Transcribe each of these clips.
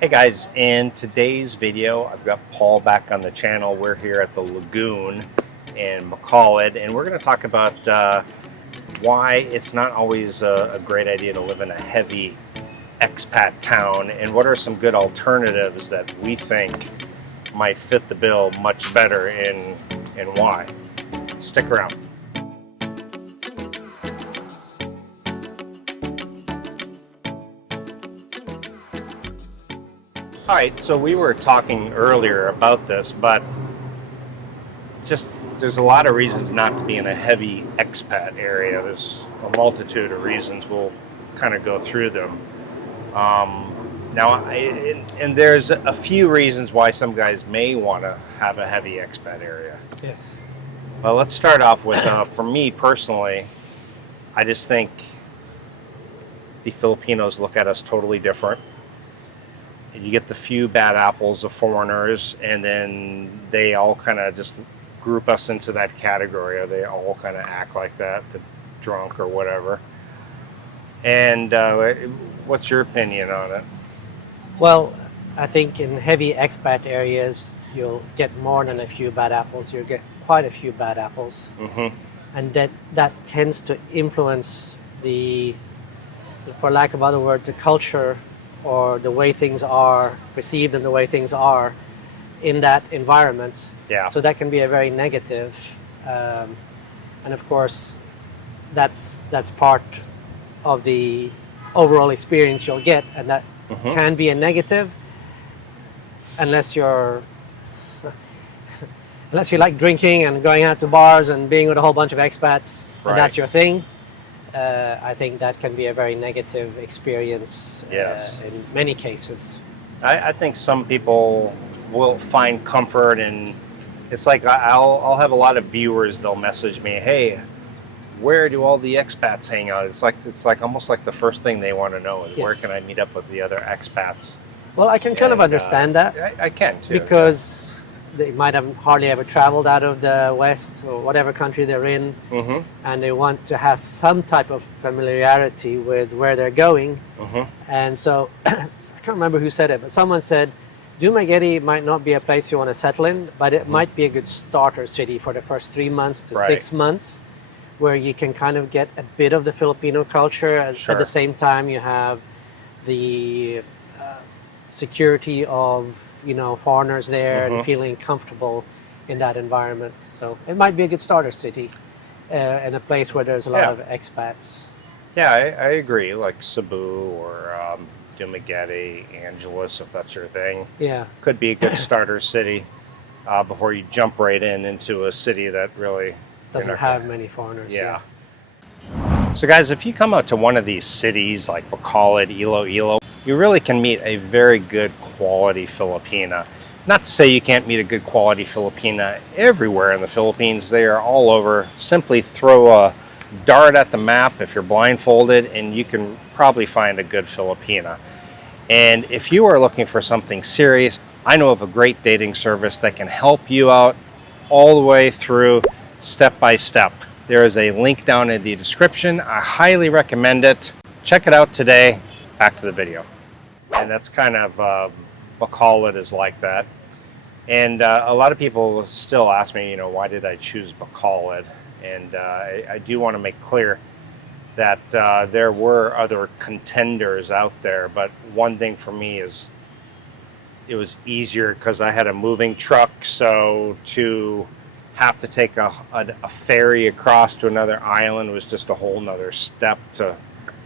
Hey guys, in today's video, I've got Paul back on the channel. We're here at the Lagoon in McCall, and we're going to talk about why it's not always a great idea to live in a heavy expat town, and what are some good alternatives that we think might fit the bill much better, and why. Stick around. All right, so we were talking earlier about this, but just there's a lot of reasons not to be in a heavy expat area. There's a multitude of reasons. We'll kind of go through them. And there's a few reasons why some guys may want to have a heavy expat area. Yes. Well, let's start off with, for me personally, I just think the Filipinos look at us totally different. You get the few bad apples of foreigners, and then they all kind of just group us into that category, or they all kind of act like that, the drunk or whatever. And what's your opinion on it? Well, I think in heavy expat areas, you'll get more than a few bad apples. You'll get quite a few bad apples. Mm-hmm. And that tends to influence the, for lack of other words, the culture or the way things are perceived and the way things are in that environment. Yeah. So that can be a very negative. And of course, that's part of the overall experience you'll get, and that can be a negative unless you like drinking and going out to bars and being with a whole bunch of expats, Right. and that's your thing. I think that can be a very negative experience. Yes. In many cases. I think some people will find comfort in, it's like I'll have a lot of viewers, they'll message me, hey, where do all the expats hang out? It's like almost like the first thing they want to know is, where Yes. can I meet up with the other expats? Well, I can kind of And, understand that. I can too. Because they might have hardly ever traveled out of the West or whatever country they're in, and they want to have some type of familiarity with where they're going. And so, I can't remember who said it, but someone said, Dumaguete might not be a place you want to settle in, but it might be a good starter city for the first 3 months to Right. 6 months, where you can kind of get a bit of the Filipino culture. Sure. At the same time, you have the security of foreigners there and feeling comfortable in that environment. So it might be a good starter city in a place where there's a lot Yeah. of expats. Yeah, I agree. Like Cebu or Dumaguete, Angeles, if that's your thing, Yeah. could be a good starter city before you jump right into a city that really Doesn't have many foreigners. Yeah. So guys, if you come out to one of these cities like Bacolod, Iloilo, you really can meet a very good quality Filipina. Not to say you can't meet a good quality Filipina everywhere in the Philippines. They are all over. Simply throw a dart at the map if you're blindfolded, and you can probably find a good Filipina. And if you are looking for something serious, I know of a great dating service that can help you out all the way through, step by step. There is a link down in the description. I highly recommend it. Check it out today. Back to the video. And that's kind of, Bacolod is like that. And a lot of people still ask me, why did I choose Bacolod? And I do want to make clear that there were other contenders out there, but one thing for me is it was easier because I had a moving truck, so to have to take a ferry across to another island was just a whole nother step to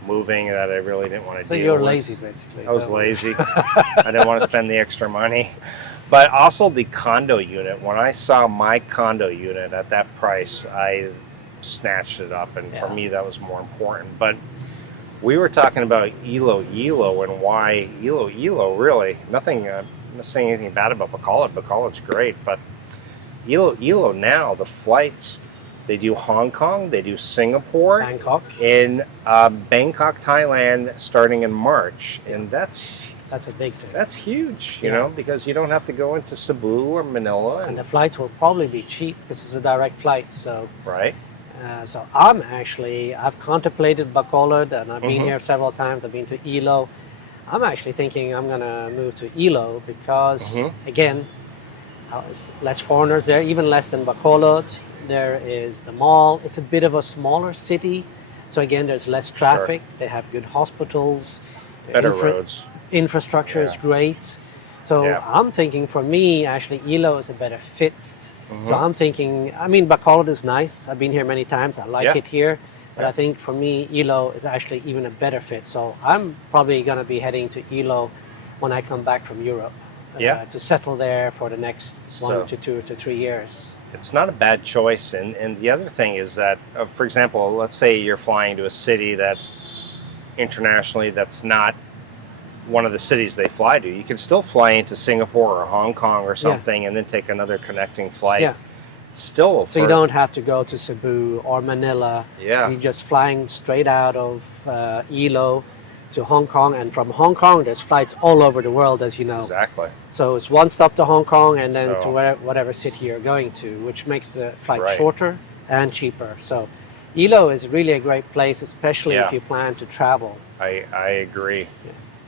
moving that I really didn't want to do. So you're lazy, basically. I was lazy. I didn't want to spend the extra money. But also the condo unit. When I saw my condo unit at that price, I snatched it up, and for me that was more important. But we were talking about Iloilo and why Iloilo really, nothing, I'm not saying anything bad about Bacolod. Bacolod's great, but Iloilo now, the flights, they do Hong Kong, they do Singapore, Bangkok. in Bangkok, Thailand, starting in March, and that's That's a big thing. That's huge, you Yeah. know, because you don't have to go into Cebu or Manila. And the flights will probably be cheap because it's a direct flight. So, Right. so I've contemplated Bacolod, and I've been here several times. I've been to Ilo. I'm actually thinking I'm gonna move to Ilo because, again, it's less foreigners there, even less than Bacolod. There is the mall. It's a bit of a smaller city, so again, there's less Sure. traffic. They have good hospitals. Their Better roads. infrastructure is Yeah. great. So Yeah. I'm thinking for me, actually, Ilo is a better fit. So Hmm. I'm thinking, I mean, Bacolod is nice. I've been here many times. I like Yeah. it here. But Yeah. I think for me, Ilo is actually even a better fit. So I'm probably going to be heading to Ilo when I come back from Europe Yeah. to settle there for the next So 2 to 3 years. it's not a bad choice. And the other thing is that, for example, let's say you're flying to a city that internationally that's not one of the cities they fly to. You can still fly into Singapore or Hong Kong or Yeah. something and then take another connecting flight. Yeah. Still, So you don't have to go to Cebu or Manila. Yeah. You're just flying straight out of Ilo to Hong Kong. And from Hong Kong, there's flights all over the world, as you know. Exactly. So it's one stop to Hong Kong and then to So- whatever city you're going to, which makes the flight Right. shorter and cheaper. So Ilo is really a great place, especially if Yeah. you plan to travel. I agree.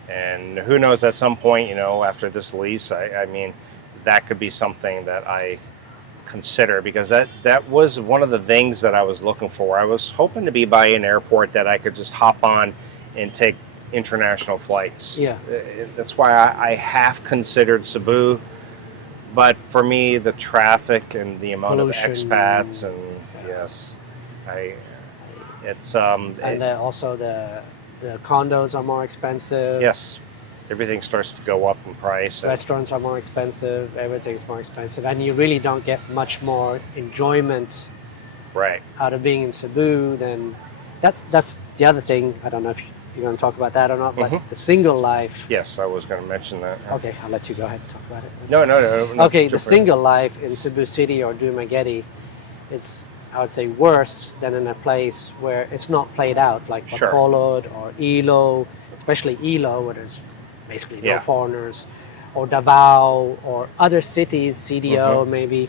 And who knows, at some point, after this lease, I mean, that could be something that I consider, because that was one of the things that I was looking for. I was hoping to be by an airport that I could just hop on and take international flights. Yeah. That's why I have considered Cebu, but for me, the traffic and the amount Pollution. of expats, and yes, it's And also the condos are more expensive. yes, everything starts to go up in price. And, Restaurants are more expensive. Everything's more expensive. And you really don't get much more enjoyment right. out of being in Cebu than that's the other thing. I don't know if you're going to talk about that or not, but the single life. Yes, I was going to mention that. Okay, I'll let you go ahead and talk about it. No. Okay, the jump single life in Cebu City or Dumaguete, it's, I would say, worse than in a place where it's not played out, like Sure. Bacolod or Ilo, especially Ilo, where there's basically no Yeah. foreigners, or Davao or other cities, CDO maybe,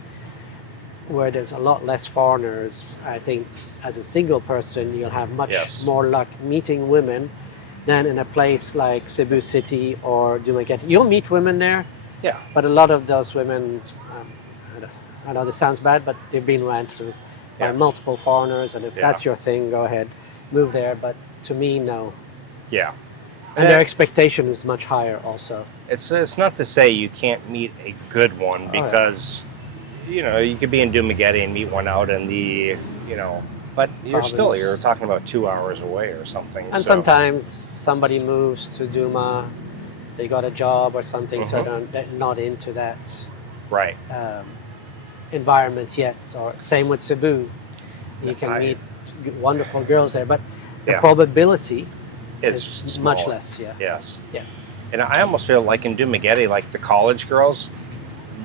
where there's a lot less foreigners. I think as a single person, you'll have much Yes. more luck meeting women than in a place like Cebu City or Dumaguete. You'll meet women there, Yeah. but a lot of those women, I know this sounds bad, but they've been ran through by Yeah. multiple foreigners, and if Yeah. that's your thing, go ahead, move there. But to me, no. Yeah. And their expectation is much higher also. It's not to say you can't meet a good one, yeah. because you could be in Dumaguete and meet one out in the but you're talking about 2 hours away or something. And so, sometimes somebody moves to Duma, they got a job or something, so they're not into that right. environment yet. Or same with Cebu, you can meet wonderful girls there, but the Yeah. probability It's is much smaller. less. Yeah. Yes. Yeah. And I almost feel like in Dumaguete, like the college girls,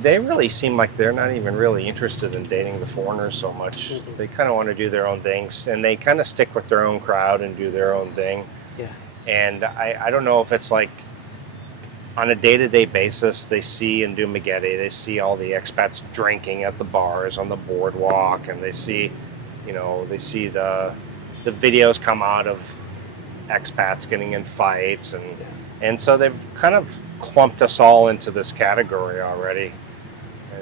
they really seem like they're not even really interested in dating the foreigners so much. They kind of want to do their own things, and they kind of stick with their own crowd and do their own thing. Yeah. And I don't know if it's like on a day-to-day basis, they see in Dumaguete, they see all the expats drinking at the bars on the boardwalk, and they see the videos come out of expats getting in fights, and so they've kind of clumped us all into this category already.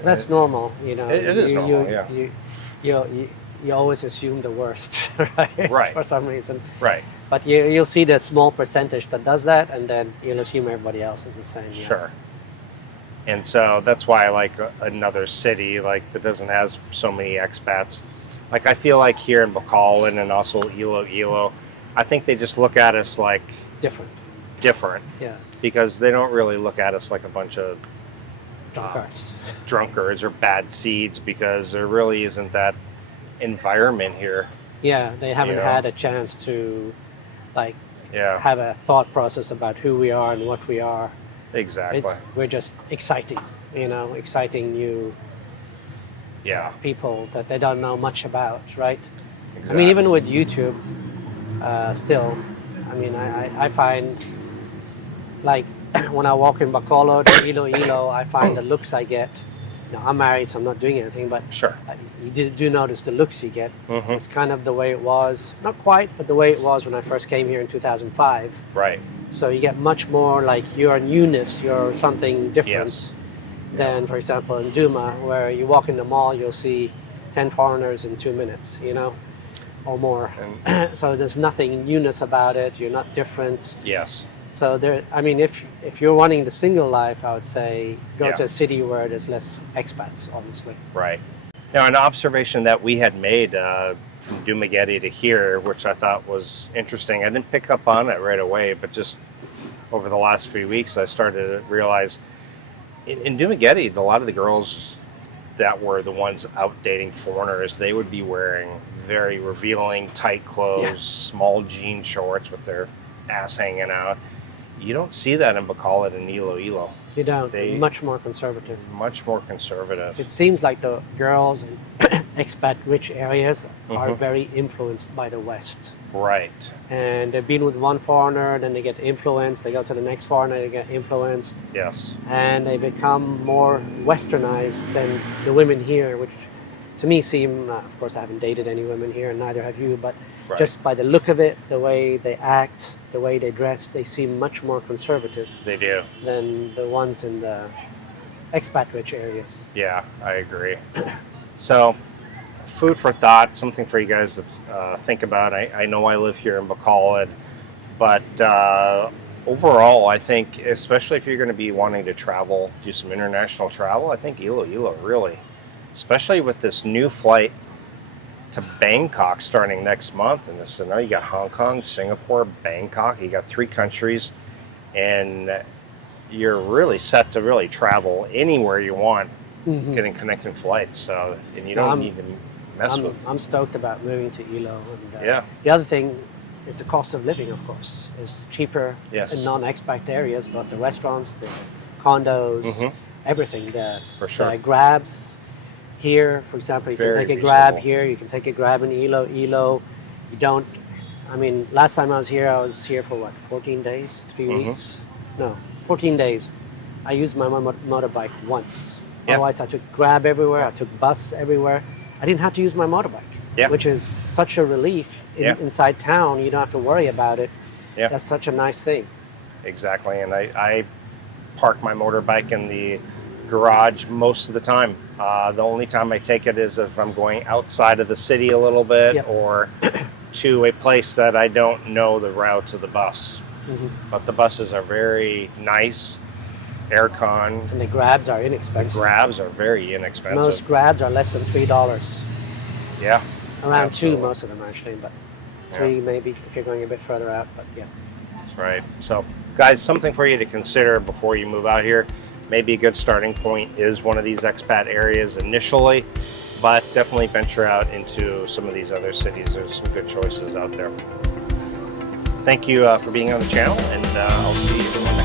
That's normal, It is normal, yeah. You always assume the worst, right? Right. For some reason. Right. But you'll see the small percentage that does that, and then you'll assume everybody else is the same. Yeah. Sure. And so that's why I like another city like that doesn't have so many expats. Like I feel like here in Bacolod and also Iloilo, I think they just look at us like Different. Yeah. because they don't really look at us like a bunch of Drunkards. drunkards or bad seeds, because there really isn't that environment here. Yeah, they haven't know? had a chance to, like, Yeah, have a thought process about who we are and what we are. exactly. We're just exciting new Yeah, people that they don't know much about, right? exactly. I mean, even with YouTube, still, I mean, I find, like, when I walk in Bacolod or Iloilo, I find the looks I get. I'm married, so I'm not doing anything, but Sure. you do notice the looks you get. Mhm. It's kind of the way it was, not quite, but the way it was when I first came here in 2005. Right. So you get much more like you're newness, you're something different Yes. than, for example, in Duma, where you walk in the mall, you'll see 10 foreigners in 2 minutes, you know, or more. And So there's nothing newness about it. You're not different. yes. So there, I mean, if you're wanting the single life, I would say go Yeah. to a city where there's less expats, obviously. Right. Now, an observation that we had made from Dumaguete to here, which I thought was interesting, I didn't pick up on it right away, but just over the last few weeks, I started to realize in Dumaguete, a lot of the girls that were the ones out dating foreigners, they would be wearing very revealing, tight clothes, Yeah. small jean shorts with their ass hanging out. You don't see that in Bacolod and Iloilo. You don't. They- Much more conservative. Much more conservative. It seems like the girls in expat-rich areas are Mhm. very influenced by the West. Right. And they've been with one foreigner, then they get influenced. They go to the next foreigner, they get influenced. Yes. And they become more westernized than the women here, which to me seem, of course I haven't dated any women here and neither have you, but Right. just by the look of it, the way they act, the way they dress, they seem much more conservative They do. than the ones in the expat rich areas. Yeah, I agree. So, food for thought, something for you guys to think about. I know I live here in Bacolod, but overall, I think, especially if you're going to be wanting to travel, do some international travel, I think Iloilo really, especially with this new flight to Bangkok starting next month. And so now you got Hong Kong, Singapore, Bangkok, you got 3 countries, and you're really set to really travel anywhere you want, getting connecting flights. So, and you don't need to mess with. I'm stoked about moving to Ilo. And, Yeah. The other thing is the cost of living, of course, is cheaper Yes. in non-expat areas, but the restaurants, the condos, everything. For sure. The grabs here, for example, you Very can take a grab reasonable. here, you can take a grab in Ilo. You don't, I mean, last time I was here for what, 14 days, 3 weeks? No, 14 days. I used my motorbike once. Yeah. Otherwise, I took grab everywhere, I took bus everywhere. I didn't have to use my motorbike, Yeah. which is such a relief Yeah. inside town. You don't have to worry about it. Yeah. That's such a nice thing. Exactly, and I park my motorbike in the garage most of the time. The only time I take it is if I'm going outside of the city a little bit, Yep. or to a place that I don't know the route to the bus. But the buses are very nice, aircon. And the grabs are inexpensive. Grabs are very inexpensive. Most grabs are less than $3. Yeah, Around Absolutely. 2, most of them actually, but 3 maybe if you're going a bit further out. But yeah. that's right. So, guys, something for you to consider before you move out here. Maybe a good starting point is one of these expat areas initially, but definitely venture out into some of these other cities. There's some good choices out there. Thank you for being on the channel, and I'll see you in the